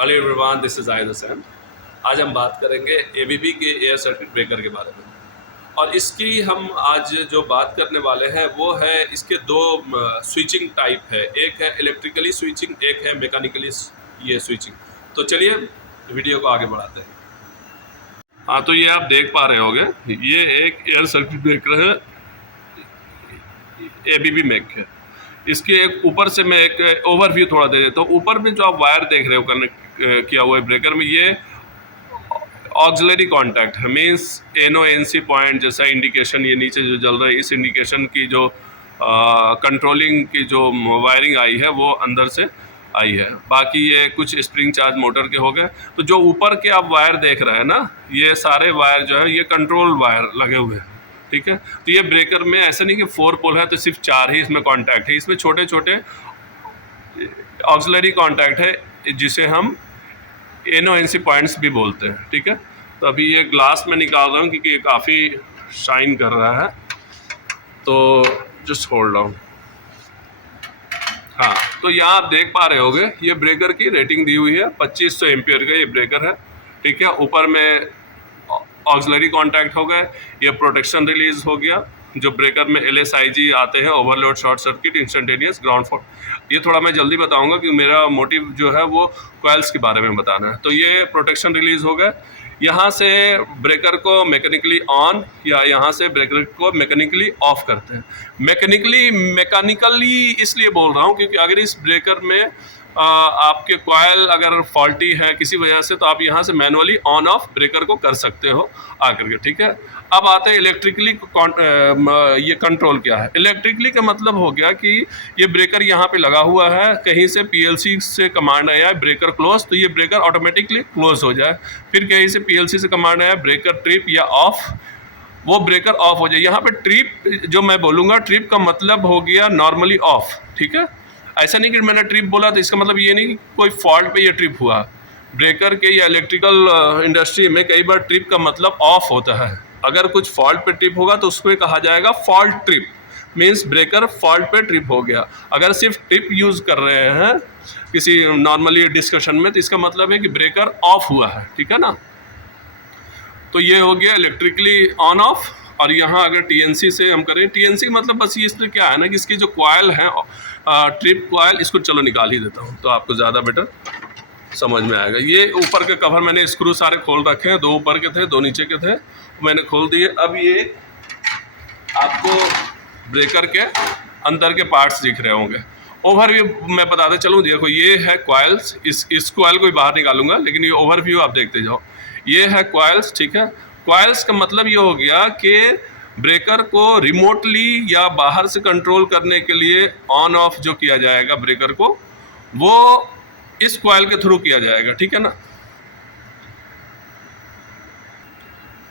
Hello everyone, this is Zahid Hussain. आज हम बात करेंगे एबीबी के एयर सर्किट ब्रेकर के बारे में। और इसकी हम आज जो बात करने वाले हैं वो है, इसके दो स्विचिंग टाइप है। एक है इलेक्ट्रिकली स्विचिंग, एक है मैकेनिकली ये स्विचिंग। तो चलिए वीडियो को आगे बढ़ाते हैं। हाँ, तो ये आप देख पा रहे होंगे, ये एक एयर सर्किट ब्रेकर है, एबीबी मैक है। इसके एक ऊपर से मैं एक ओवरव्यू थोड़ा दे देता हूँ। ऊपर में जो आप वायर देख रहे हो कनेक्ट किया हुआ है ब्रेकर में, ये ऑक्सिलरी कांटेक्ट है, मीन्स NONC पॉइंट जैसा इंडिकेशन ये नीचे जो जल रहा है, इस इंडिकेशन की जो कंट्रोलिंग की जो वायरिंग आई है वो अंदर से आई है। बाकी ये कुछ स्प्रिंग चार्ज मोटर के हो गए। तो जो ऊपर के आप वायर देख रहे हैं ना, ये सारे वायर जो है ये कंट्रोल वायर लगे हुए हैं, ठीक है। तो ये ब्रेकर में ऐसा नहीं कि 4 पोल है तो सिर्फ 4 ही इसमें कॉन्टैक्ट है। इसमें छोटे छोटे ऑक्सिलरी कॉन्टैक्ट है जिसे हम NONC पॉइंट्स भी बोलते हैं, ठीक है। तो अभी ये ग्लास में निकाल रहा हूँ क्योंकि ये काफ़ी शाइन कर रहा है, तो जस्ट होल्ड डाउन। हाँ, तो यहाँ आप देख पा रहे होंगे ये ब्रेकर की रेटिंग दी हुई है, 2500 एम्पियर का ये ब्रेकर है, ठीक है। ऊपर में ऑक्सिलरी कॉन्टैक्ट हो गए, ये प्रोटेक्शन रिलीज हो गया। जो ब्रेकर में LSIG आते हैं, overload, short circuit, instantaneous, ground fault. ये थोड़ा मैं जल्दी बताऊंगा क्योंकि मेरा मोटिव जो है वो कॉइल्स के बारे में बताना है। तो ये प्रोटेक्शन रिलीज हो गए। यहाँ से ब्रेकर को मैकेनिकली ऑन या यहाँ से ब्रेकर को मैकेनिकली ऑफ करते हैं। मैकेनिकली इसलिए बोल रहा हूँ क्योंकि अगर इस ब्रेकर में आपके कॉयल अगर फॉल्टी है किसी वजह से, तो आप यहाँ से मैनुअली ऑन ऑफ ब्रेकर को कर सकते हो आकर के, ठीक है। अब आते हैं इलेक्ट्रिकली ये कंट्रोल क्या है। इलेक्ट्रिकली का मतलब हो गया कि ये ब्रेकर यहाँ पे लगा हुआ है, कहीं से PLC से कमांड आया है ब्रेकर क्लोज, तो ये ब्रेकर ऑटोमेटिकली क्लोज हो जाए। फिर कहीं से PLC से कमांड आया ब्रेकर ट्रिप या ऑफ, वो ब्रेकर ऑफ हो जाए। यहाँ पे ट्रिप जो मैं बोलूँगा, ट्रिप का मतलब हो गया नॉर्मली ऑफ, ठीक है। ऐसा नहीं कि मैंने ट्रिप बोला तो इसका मतलब ये नहीं कि कोई फॉल्ट पे ये ट्रिप हुआ। ब्रेकर के या इलेक्ट्रिकल इंडस्ट्री में कई बार ट्रिप का मतलब ऑफ होता है। अगर कुछ फॉल्ट पे ट्रिप होगा तो उसको कहा जाएगा fault trip, means breaker fault पे ट्रिप हो गया। अगर सिर्फ ट्रिप यूज़ कर रहे हैं किसी नॉर्मली डिस्कशन में, तो इसका मतलब है कि ब्रेकर ऑफ हुआ है, ठीक है ना। तो ये हो गया इलेक्ट्रिकली ऑन ऑफ। और यहाँ अगर TNC से हम करें, TNC का मतलब बस इसमें क्या है ना कि इसकी जो कॉयल है ट्रिप कॉयल, इसको चलो निकाल ही देता हूँ तो आपको ज़्यादा बेटर समझ में आएगा। ये ऊपर के कवर मैंने स्क्रू सारे खोल रखे हैं, 2 ऊपर के थे 2 नीचे के थे, मैंने खोल दिए। अब ये आपको ब्रेकर के अंदर के पार्ट्स दिख रहे होंगे। ओवरव्यू मैं बताते चलूँ, देखो ये है कॉइल्स, इस कॉइल को बाहर निकालूंगा, लेकिन ये ओवरव्यू आप देखते जाओ। ये है कॉइल्स, ठीक है। कॉइल्स का मतलब ये हो गया कि ब्रेकर को रिमोटली या बाहर से कंट्रोल करने के लिए ऑन ऑफ जो किया जाएगा ब्रेकर को, वो इस कॉइल के थ्रू किया जाएगा, ठीक है ना।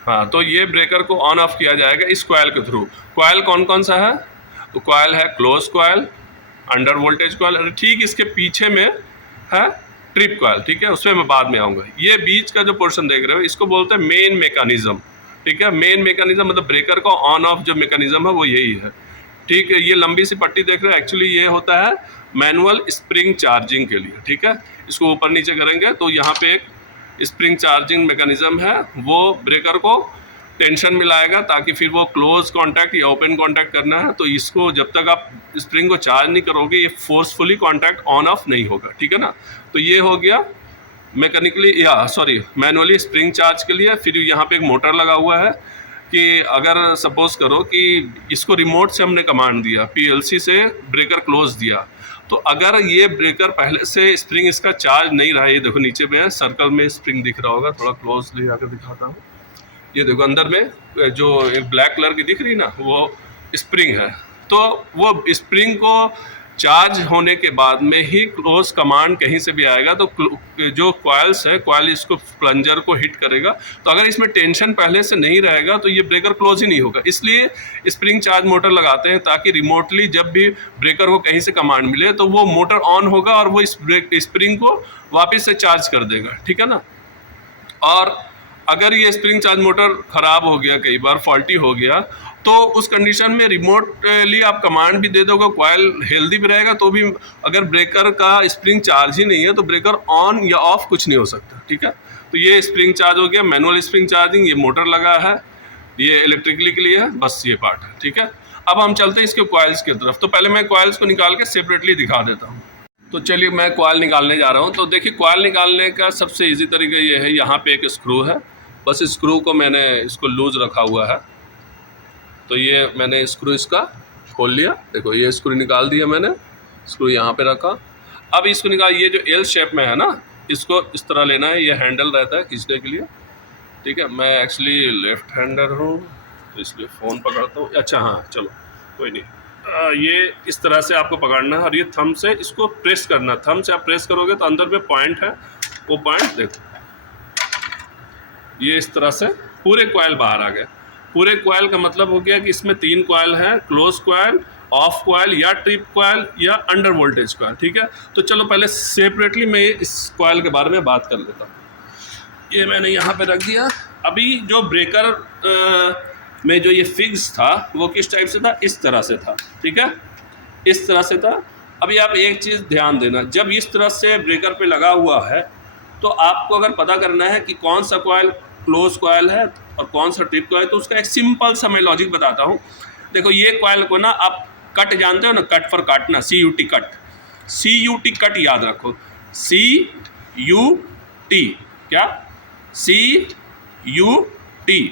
हाँ, तो ये ब्रेकर को ऑन ऑफ किया जाएगा इस कॉइल के थ्रू। कॉइल कौन कौन सा है? तो कॉइल है close coil, under voltage coil, ठीक इसके पीछे में है ट्रिप कॉइल, ठीक है। उसमें मैं बाद में आऊँगा। ये बीच का जो पोर्शन देख रहे हो इसको बोलते हैं मेन मैकेनिज्म, ठीक है। मेन मैकेनिज्म मतलब ब्रेकर को ऑन ऑफ जो मैकेनिज्म है वो यही है, ठीक है। ये लंबी सी पट्टी देख रहे हो, एक्चुअली ये होता है मैनुअल स्प्रिंग चार्जिंग के लिए, ठीक है। इसको ऊपर नीचे करेंगे तो यहाँ पे एक स्प्रिंग चार्जिंग मैकेनिज्म है, वो ब्रेकर को टेंशन मिलाएगा ताकि फिर वो क्लोज कॉन्टैक्ट या ओपन कॉन्टैक्ट करना है, तो इसको जब तक आप स्प्रिंग को चार्ज नहीं करोगे ये फोर्सफुली कॉन्टैक्ट ऑन ऑफ नहीं होगा, ठीक है ना। तो ये हो गया मैकेनिकली या मैनुअली स्प्रिंग चार्ज के लिए। फिर यहाँ पे एक मोटर लगा हुआ है कि अगर सपोज करो कि इसको रिमोट से हमने कमांड दिया, PLC से ब्रेकर क्लोज दिया, तो अगर ये ब्रेकर पहले से स्प्रिंग इसका चार्ज नहीं रहा, ये देखो नीचे में है, सर्कल में स्प्रिंग दिख रहा होगा, थोड़ा क्लोज ले आकर दिखाता हूँ। ये देखो अंदर में जो एक ब्लैक कलर की दिख रही ना, वो स्प्रिंग है। तो वो स्प्रिंग को चार्ज होने के बाद में ही क्लोज कमांड कहीं से भी आएगा, तो जो कॉइल्स है, कॉइल इसको प्लंजर को हिट करेगा। तो अगर इसमें टेंशन पहले से नहीं रहेगा तो ये ब्रेकर क्लोज ही नहीं होगा। इसलिए स्प्रिंग चार्ज मोटर लगाते हैं ताकि रिमोटली जब भी ब्रेकर को कहीं से कमांड मिले तो वो मोटर ऑन होगा और वो इस स्प्रिंग को वापस से चार्ज कर देगा, ठीक है ना। और अगर ये स्प्रिंग चार्ज मोटर ख़राब हो गया, कई बार फॉल्टी हो गया तो उस कंडीशन में रिमोटली आप कमांड भी दे दोगे, कॉयल हेल्दी भी रहेगा, तो भी अगर ब्रेकर का स्प्रिंग चार्ज ही नहीं है तो ब्रेकर ऑन या ऑफ कुछ नहीं हो सकता। ठीक है, तो ये स्प्रिंग चार्ज हो गया, मैनुअल स्प्रिंग चार्जिंग, ये मोटर लगा है, ये इलेक्ट्रिकली के लिए है, बस ये पार्ट है। ठीक है, अब हम चलते हैं इसके कॉइल्स की तरफ। तो पहले मैं कॉइल्स को निकाल के सेपरेटली दिखा देता हूँ। तो चलिए मैं कॉइल निकालने जा रहा हूँ। तो देखिए कॉइल निकालने का सबसे इजी तरीका ये है, यहाँ पे एक स्क्रू है, बस स्क्रू को मैंने इसको लूज रखा हुआ है, तो ये मैंने स्क्रू इसका खोल लिया। देखो ये स्क्रू निकाल दिया मैंने, स्क्रू यहाँ पे रखा। अब इसको निकाल, ये जो एल शेप में है ना, इसको इस तरह लेना है, ये हैंडल रहता है खींचने के लिए। ठीक है, मैं एक्चुअली लेफ्ट हैंडर हूँ तो इसलिए फ़ोन पकड़ता हूँ। अच्छा हाँ चलो कोई नहीं, ये इस तरह से आपको पकड़ना है और ये थंब से इसको प्रेस करना। थंब से आप प्रेस करोगे तो अंदर में पॉइंट है, वो पॉइंट देखो, ये इस तरह से पूरे कॉइल बाहर आ गए। पूरे कॉइल का मतलब हो गया कि इसमें 3 कॉइल हैं, क्लोज कॉइल, ऑफ कॉइल या ट्रिप कॉइल या अंडर वोल्टेज कॉइल। ठीक है, तो चलो पहले सेपरेटली मैं इस कॉइल के बारे में बात कर लेता हूँ। ये मैंने यहाँ पे रख दिया। अभी जो ब्रेकर में जो ये फिक्स था वो किस टाइप से था, इस तरह से था। ठीक है, इस तरह से था। अभी आप एक चीज़ ध्यान देना, जब इस तरह से ब्रेकर पे लगा हुआ है तो आपको अगर पता करना है कि कौन सा कॉइल क्लोज कॉइल है और कौन सा ट्रिप कॉइल, तो उसका एक सिंपल सा मैं लॉजिक बताता हूँ। देखो ये कॉइल को ना आप कट जानते हो ना, कट फॉर काटना, CUT कट, CUT कट याद रखो, CUT, क्या CUT,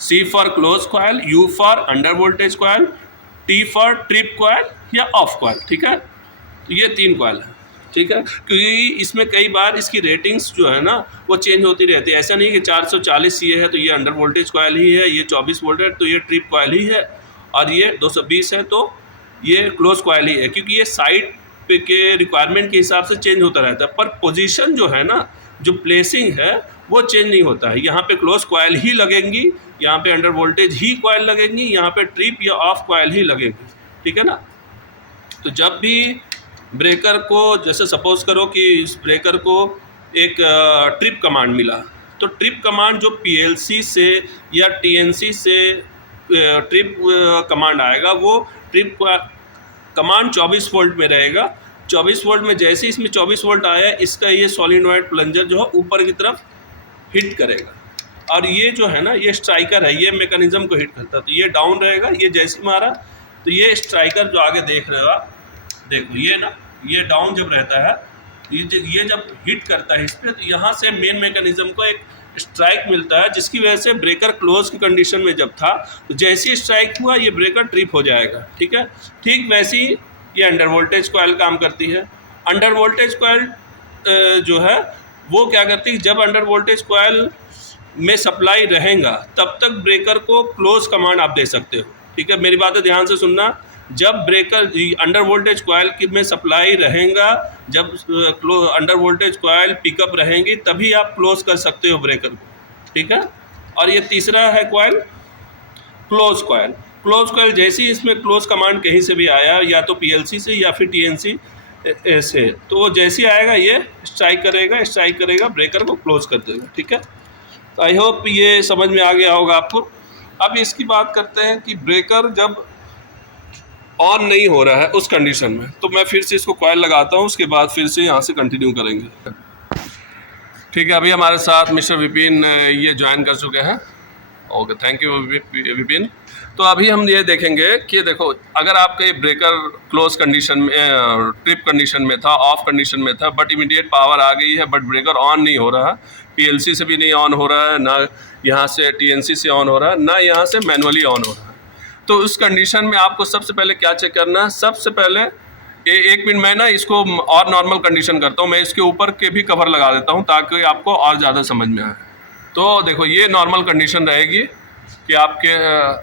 C for close coil, U for under voltage coil, T for trip coil या ऑफ कॉइल। ठीक है, तो ये 3 कॉइल है। ठीक है, क्योंकि इसमें कई बार इसकी रेटिंग्स जो है ना वो चेंज होती रहती है। ऐसा नहीं कि 440 ये है तो ये अंडर वोल्टेज कॉइल ही है, ये 24 वोल्ट है तो ये ट्रिप कॉइल ही है, और ये 220 है तो ये क्लोज कॉइल ही है, क्योंकि ये साइट पे के रिक्वायरमेंट के हिसाब से चेंज होता रहता है। पर पोजीशन जो है ना, जो प्लेसिंग है वो चेंज नहीं होता है। यहाँ पे क्लोज कॉइल ही लगेंगी, यहाँ पे अंडर वोल्टेज ही कॉइल लगेंगी, यहाँ पे ट्रिप या ऑफ कॉइल ही लगेंगी। ठीक है ना, तो जब भी ब्रेकर को, जैसे सपोज करो कि इस ब्रेकर को एक ट्रिप कमांड मिला, तो ट्रिप कमांड जो PLC से या TNC से ट्रिप कमांड आएगा, वो ट्रिप कमांड 24 वोल्ट में रहेगा। 24 वोल्ट में जैसे ही इसमें 24 वोल्ट आया, इसका ये सॉलिनॉइड प्लंजर जो है ऊपर की तरफ हिट करेगा, और ये जो है ना, ये स्ट्राइकर है, ये मैकेनिज्म को हिट करता है, तो ये डाउन रहेगा। ये जैसे मारा तो ये स्ट्राइकर जो आगे देख रहे हो आप, देखो ये ना, ये डाउन जब रहता है, ये जब हिट करता है इस पर, तो यहाँ से मेन मैकेनिज्म को एक स्ट्राइक मिलता है, जिसकी वजह से ब्रेकर क्लोज की कंडीशन में जब था तो जैसे ही स्ट्राइक हुआ ये ब्रेकर ट्रिप हो जाएगा। ठीक है, ठीक वैसे ही ये अंडर वोल्टेज कॉइल काम करती है। अंडर वोल्टेज कॉइल जो है वो क्या करती है, जब अंडर वोल्टेज कॉइल में सप्लाई रहेगा तब तक ब्रेकर को क्लोज कमांड आप दे सकते हो। ठीक है, मेरी बातें ध्यान से सुनना, जब ब्रेकर अंडर वोल्टेज कॉइल में सप्लाई रहेगा, जब अंडर वोल्टेज कॉइल पिकअप रहेंगी, तभी आप क्लोज कर सकते हो ब्रेकर को। ठीक है, और ये तीसरा है coil close coil. Close coil जैसे ही इसमें क्लोज कमांड कहीं से भी आया, या तो PLC से या फिर TNC से, तो वो जैसे ही आएगा ये स्ट्राइक करेगा, ब्रेकर को क्लोज कर देगा। ठीक है, तो आई होप ये समझ में आ गया होगा आपको। अब इसकी बात करते हैं कि ब्रेकर जब ऑन नहीं हो रहा है उस कंडीशन में, तो मैं फिर से इसको कॉइल लगाता हूँ, उसके बाद फिर से यहाँ से कंटिन्यू करेंगे। ठीक है, अभी हमारे साथ मिस्टर विपिन ये ज्वाइन कर चुके हैं। Okay, thank you Vipin. तो अभी हम ये देखेंगे कि देखो, अगर आपका ये ब्रेकर क्लोज कंडीशन में, ट्रिप कंडीशन में था, ऑफ कंडीशन में था, बट इमीडिएट पावर आ गई है, बट ब्रेकर ऑन नहीं हो रहा, PLC से भी नहीं ऑन हो रहा है, ना यहाँ से TNC से ऑन हो रहा है, ना यहाँ से मैनुअली ऑन हो रहा है, तो उस कंडीशन में आपको सबसे पहले क्या चेक करना है। सबसे पहले एक मिनट मैं ना इसको और नॉर्मल कंडीशन करता हूँ, मैं इसके ऊपर के भी कवर लगा देता हूँ ताकि आपको और ज़्यादा समझ में आए। तो देखो ये नॉर्मल कंडीशन रहेगी कि आपके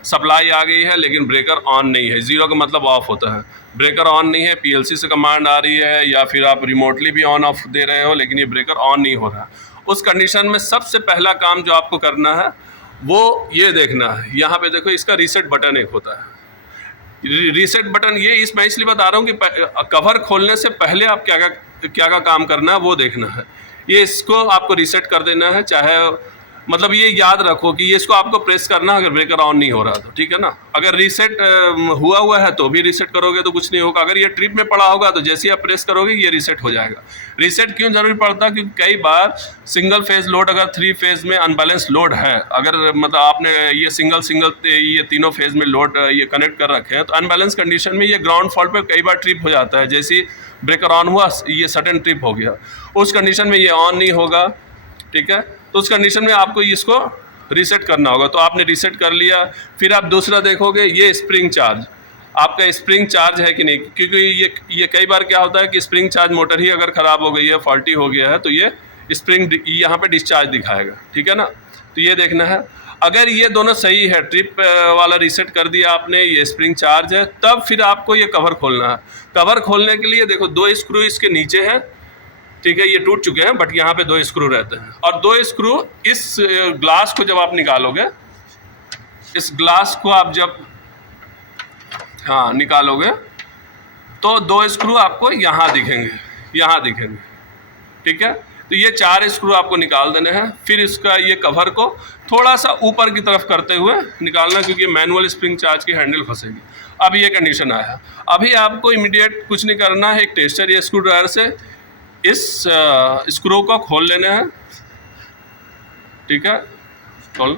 सप्लाई आ गई है लेकिन ब्रेकर ऑन नहीं है। ज़ीरो का मतलब ऑफ होता है, ब्रेकर ऑन नहीं है, PLC से कमांड आ रही है या फिर आप रिमोटली भी ऑन ऑफ दे रहे हो, लेकिन ये ब्रेकर ऑन नहीं हो रहा। उस कंडीशन में सबसे पहला काम जो आपको करना है वो ये देखना है, यहाँ पे देखो इसका रीसेट बटन एक होता है। रीसेट बटन ये मैं इसलिए बता रहा हूँ कि कवर खोलने से पहले आप क्या काम करना है वो देखना है। ये इसको आपको रीसेट कर देना है, चाहे मतलब ये याद रखो कि ये इसको आपको प्रेस करना अगर ब्रेकर ऑन नहीं हो रहा तो, ठीक है ना। अगर रीसेट हुआ है तो भी रीसेट करोगे तो कुछ नहीं होगा। अगर ये ट्रिप में पड़ा होगा तो जैसे ही आप प्रेस करोगे ये रीसेट हो जाएगा। रीसेट क्यों जरूरी पड़ता है? क्योंकि कई बार सिंगल फेज लोड, अगर 3 फेज में अनबैलेंस लोड है, अगर मतलब आपने ये सिंगल ये तीनों फेज में लोड ये कनेक्ट कर रखे हैं, तो अनबैलेंस कंडीशन में ये ग्राउंड फॉल्ट पर कई बार ट्रिप हो जाता है। जैसे ब्रेकर ऑन हुआ ये सडन ट्रिप हो गया, उस कंडीशन में ये ऑन नहीं होगा, ठीक है। तो उस कंडीशन में आपको इसको रीसेट करना होगा। तो आपने रीसेट कर लिया, फिर आप दूसरा देखोगे ये स्प्रिंग चार्ज, आपका स्प्रिंग चार्ज है कि नहीं, क्योंकि ये कई बार क्या होता है कि स्प्रिंग चार्ज मोटर ही अगर ख़राब हो गई है, फॉल्टी हो गया है, तो ये स्प्रिंग यहाँ पे डिस्चार्ज दिखाएगा, ठीक है ना। तो ये देखना है। अगर ये दोनों सही है, ट्रिप वाला रीसेट कर दिया आपने, ये स्प्रिंग चार्ज है, तब फिर आपको ये कवर खोलना है। कवर खोलने के लिए देखो 2 स्क्रू इसके नीचे हैं, ठीक है, ये टूट चुके हैं, बट यहाँ पे 2 स्क्रू रहते हैं। और 2 स्क्रू इस ग्लास को जब आप निकालोगे, इस ग्लास को आप जब निकालोगे तो 2 स्क्रू आपको यहाँ दिखेंगे, ठीक है। तो ये 4 स्क्रू आपको निकाल देने हैं। फिर इसका ये कवर को थोड़ा सा ऊपर की तरफ करते हुए निकालना, क्योंकि मैनुअल स्प्रिंग चार्ज की हैंडल फंसेगी। अब ये कंडीशन आया, अभी आपको इमीडिएट कुछ नहीं करना है, एक टेस्टर या स्क्रू ड्राइवर से इस स्क्रू को खोल लेना है, ठीक है, खोल,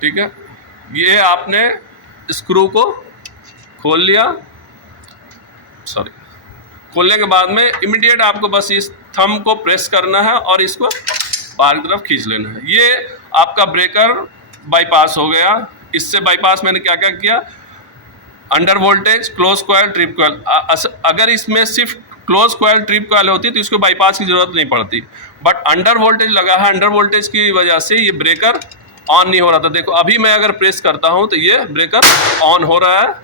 ठीक है। ये आपने स्क्रू को खोल लिया, खोलने के बाद में इमीडिएट आपको बस इस थंब को प्रेस करना है और इसको बाहर की तरफ खींच लेना है। ये आपका ब्रेकर बाईपास हो गया। इससे बाईपास मैंने क्या क्या किया, under voltage, close coil, trip coil. अगर इसमें सिर्फ क्लोज कॉइल ट्रिप कॉइल होती तो इसको बाईपास की ज़रूरत नहीं पड़ती, बट अंडर वोल्टेज लगा है, अंडर वोल्टेज की वजह से ये ब्रेकर ऑन नहीं हो रहा था। देखो अभी मैं अगर प्रेस करता हूँ तो ये ब्रेकर ऑन हो रहा है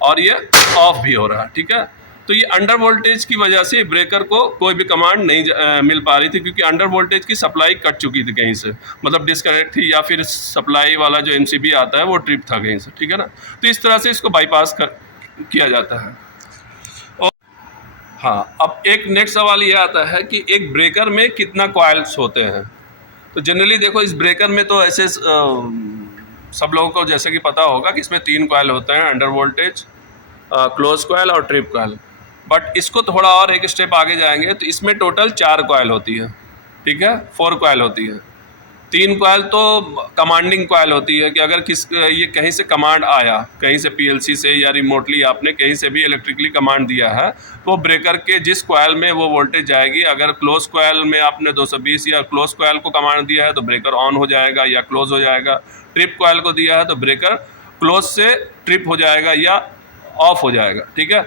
और ये ऑफ भी हो रहा है, ठीक है। तो ये अंडर वोल्टेज की वजह से ब्रेकर को कोई भी कमांड नहीं मिल पा रही थी, क्योंकि अंडर वोल्टेज की सप्लाई कट चुकी थी कहीं से, मतलब डिस्कनेक्ट थी, या फिर सप्लाई वाला जो एमसीबी आता है वो ट्रिप था कहीं से, ठीक है ना। तो इस तरह से इसको बाईपास किया जाता है। और हाँ, अब एक नेक्स्ट सवाल ये आता है कि एक ब्रेकर में कितना कॉइल्स होते हैं। तो जनरली देखो इस ब्रेकर में तो ऐसे सब लोगों को जैसे कि पता होगा कि इसमें 3 कॉइल होते हैं, अंडर वोल्टेज, क्लोज कॉइल और ट्रिप कॉइल। बट इसको थोड़ा और एक स्टेप आगे जाएंगे तो इसमें टोटल 4 कॉइल होती है, ठीक है, 4 कॉइल होती है। 3 कॉइल तो कमांडिंग कॉइल होती है कि अगर ये कहीं से कमांड आया, कहीं से पीएलसी से या रिमोटली आपने कहीं से भी इलेक्ट्रिकली कमांड दिया है, तो ब्रेकर के जिस कॉइल में वो वोल्टेज जाएगी, अगर क्लोज कॉइल में आपने 220 या क्लोज कॉइल को कमांड दिया है तो ब्रेकर ऑन हो जाएगा या क्लोज हो जाएगा। ट्रिप कॉइल को दिया है तो ब्रेकर क्लोज से ट्रिप हो जाएगा या ऑफ हो जाएगा, ठीक है।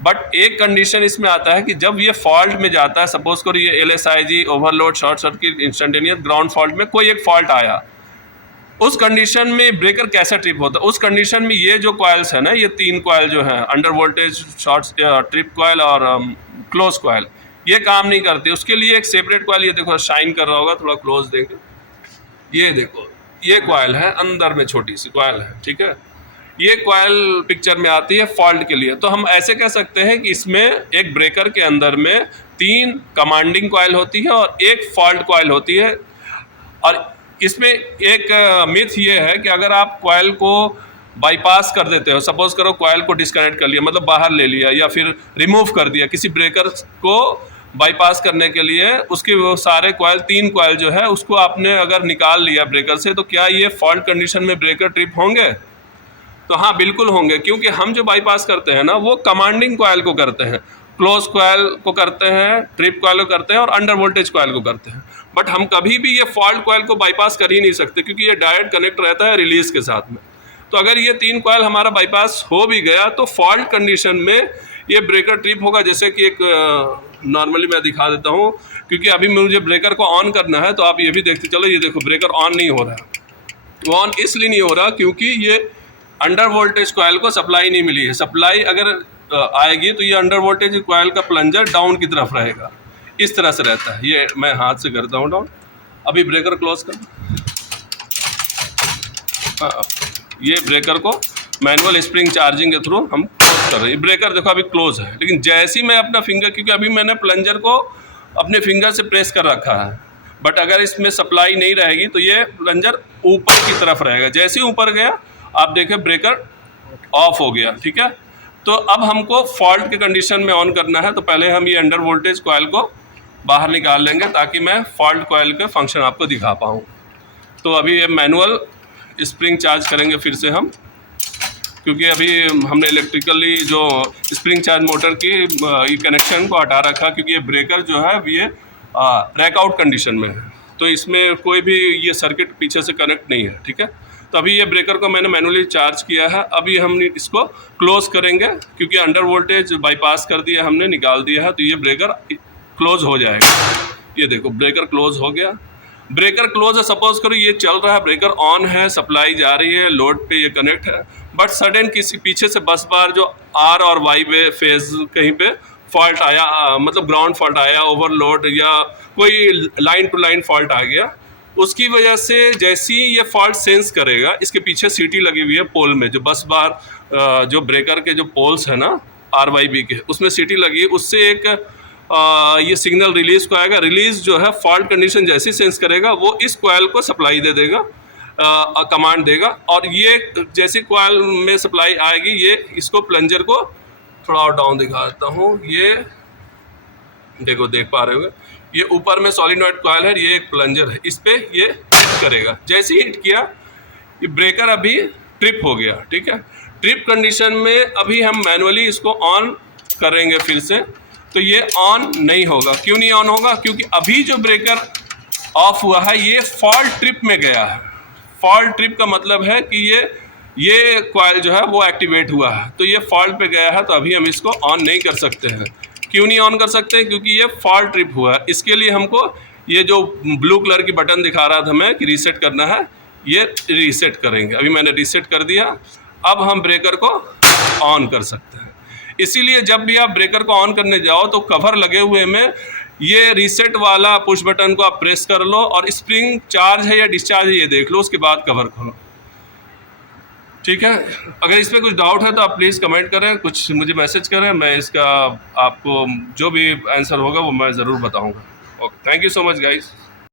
बट एक कंडीशन इसमें आता है कि जब ये फॉल्ट में जाता है, सपोज करो ये LSIG, overload, short circuit, instantaneous, ground fault में कोई एक फॉल्ट आया, उस कंडीशन में ब्रेकर कैसा ट्रिप होता है। उस कंडीशन में ये जो कॉइल्स है ना, ये 3 कॉइल जो है, under voltage, short trip coil और क्लोज कॉइल, ये काम नहीं करती। उसके लिए एक सेपरेट कॉइल, ये देखो शाइन कर रहा होगा, थोड़ा क्लोज देंगे, ये देखो ये कॉइल है, अंदर में छोटी सी कॉइल है, ठीक है। ये कॉइल पिक्चर में आती है फॉल्ट के लिए। तो हम ऐसे कह सकते हैं कि इसमें एक ब्रेकर के अंदर में 3 कमांडिंग कॉइल होती है और 1 फॉल्ट कॉइल होती है। और इसमें एक मिथ ये है कि अगर आप कॉइल को बाईपास कर देते हो, सपोज करो कॉइल को डिस्कनेक्ट कर लिया, मतलब बाहर ले लिया या फिर रिमूव कर दिया किसी ब्रेकर को बाईपास करने के लिए, उसके वो सारे कॉइल 3 कॉइल जो है उसको आपने अगर निकाल लिया ब्रेकर से, तो क्या ये फॉल्ट कंडीशन में ब्रेकर ट्रिप होंगे? तो हाँ, बिल्कुल होंगे, क्योंकि हम जो बाईपास करते हैं ना वो कमांडिंग कॉइल को करते हैं, क्लोज कॉइल को करते हैं, ट्रिप कॉइल को करते हैं और अंडर वोल्टेज कॉइल को करते हैं। बट हम कभी भी ये फॉल्ट कॉइल को बाईपास कर ही नहीं सकते, क्योंकि ये डायरेक्ट कनेक्ट रहता है रिलीज के साथ में। तो अगर ये 3 कॉइल हमारा बाईपास हो भी गया तो फॉल्ट कंडीशन में ये ब्रेकर ट्रिप होगा। जैसे कि एक नॉर्मली मैं दिखा देता हूँ, क्योंकि अभी मुझे ब्रेकर को ऑन करना है, तो आप ये भी देखते चलो, ये देखो ब्रेकर ऑन नहीं हो रहा है। वो ऑन इसलिए नहीं हो रहा क्योंकि ये अंडर वोल्टेज कॉइल को सप्लाई नहीं मिली है। सप्लाई अगर आएगी तो ये अंडर वोल्टेज कॉइल का प्लंजर डाउन की तरफ रहेगा, इस तरह से रहता है। ये मैं हाथ से करता हूँ डाउन, अभी ब्रेकर क्लोज कर, ये ब्रेकर को मैनुअल स्प्रिंग चार्जिंग के थ्रू हम क्लोज कर रहे हैं। ब्रेकर देखो अभी क्लोज है, लेकिन जैसे ही मैं अपना फिंगर, क्योंकि अभी मैंने प्लंजर को अपने फिंगर से प्रेस कर रखा है, बट अगर इसमें सप्लाई नहीं रहेगी तो ये प्लंजर ऊपर की तरफ रहेगा। जैसे ही ऊपर गया आप देखें ब्रेकर ऑफ हो गया, ठीक है। तो अब हमको फॉल्ट के कंडीशन में ऑन करना है, तो पहले हम ये अंडर वोल्टेज कॉइल को बाहर निकाल लेंगे ताकि मैं फॉल्ट कॉइल का फंक्शन आपको दिखा पाऊँ। तो अभी ये मैनुअल स्प्रिंग चार्ज करेंगे फिर से हम, क्योंकि अभी हमने इलेक्ट्रिकली जो स्प्रिंग चार्ज मोटर की ये कनेक्शन को हटा रखा, क्योंकि ये ब्रेकर जो है ये ब्रेकआउट कंडीशन में है, तो इसमें कोई भी ये सर्किट पीछे से कनेक्ट नहीं है, ठीक है। तो अभी ये ब्रेकर को मैंने मैनुअली चार्ज किया है। अभी हम इसको क्लोज़ करेंगे, क्योंकि अंडर वोल्टेज बाईपास कर दिया हमने, निकाल दिया है, तो ये ब्रेकर क्लोज़ हो जाएगा। ये देखो ब्रेकर क्लोज़ हो गया। ब्रेकर क्लोज है, सपोज करो ये चल रहा है, ब्रेकर ऑन है, सप्लाई जा रही है, लोड पे ये कनेक्ट है, बट सडन किसी पीछे से बस बार जो आर और वाई वे फेज कहीं पे फॉल्ट आया, मतलब ग्राउंड फॉल्ट आया, ओवरलोड या कोई लाइन टू लाइन फॉल्ट आ गया, उसकी वजह से जैसे ही ये फॉल्ट सेंस करेगा, इसके पीछे सीटी लगी हुई है पोल में, जो बस बार जो ब्रेकर के जो पोल्स है ना RYB के, उसमें सीटी लगी है, उससे एक ये सिग्नल रिलीज को आएगा। रिलीज जो है फॉल्ट कंडीशन जैसे सेंस करेगा वो इस कॉइल को सप्लाई दे देगा, कमांड देगा, और ये जैसे कॉइल में सप्लाई आएगी ये इसको प्लंजर को थोड़ा और डाउन दिखाता हूँ। ये देखो, देख पा रहे हो, ये ऊपर में सॉलिनॉइड कॉइल है, ये एक प्लंजर है, इस पे ये हिट करेगा। जैसे ही हिट किया ये ब्रेकर अभी ट्रिप हो गया, ठीक है। ट्रिप कंडीशन में अभी हम मैनुअली इसको ऑन करेंगे फिर से, तो ये ऑन नहीं होगा। क्यों नहीं ऑन होगा? क्योंकि अभी जो ब्रेकर ऑफ हुआ है ये फॉल्ट ट्रिप में गया है। फॉल्ट ट्रिप का मतलब है कि ये कॉइल जो है वो एक्टिवेट हुआ है, तो ये फॉल्ट पे गया है, तो अभी हम इसको ऑन नहीं कर सकते हैं। क्यों नहीं ऑन कर सकते? क्योंकि ये फॉल्ट ट्रिप हुआ है। इसके लिए हमको ये जो ब्लू कलर की बटन दिखा रहा था मैं कि रीसेट करना है, ये रीसेट करेंगे। अभी मैंने रीसेट कर दिया, अब हम ब्रेकर को ऑन कर सकते हैं। इसीलिए जब भी आप ब्रेकर को ऑन करने जाओ तो कवर लगे हुए में ये रीसेट वाला पुश बटन को आप प्रेस कर लो, और स्प्रिंग चार्ज है या डिस्चार्ज है ये देख लो, उसके बाद कवर खोलो, ठीक है। अगर इस पर कुछ डाउट है तो आप प्लीज़ कमेंट करें, कुछ मुझे मैसेज करें, मैं इसका आपको जो भी आंसर होगा वो मैं ज़रूर बताऊंगा। Okay, thank you so much guys.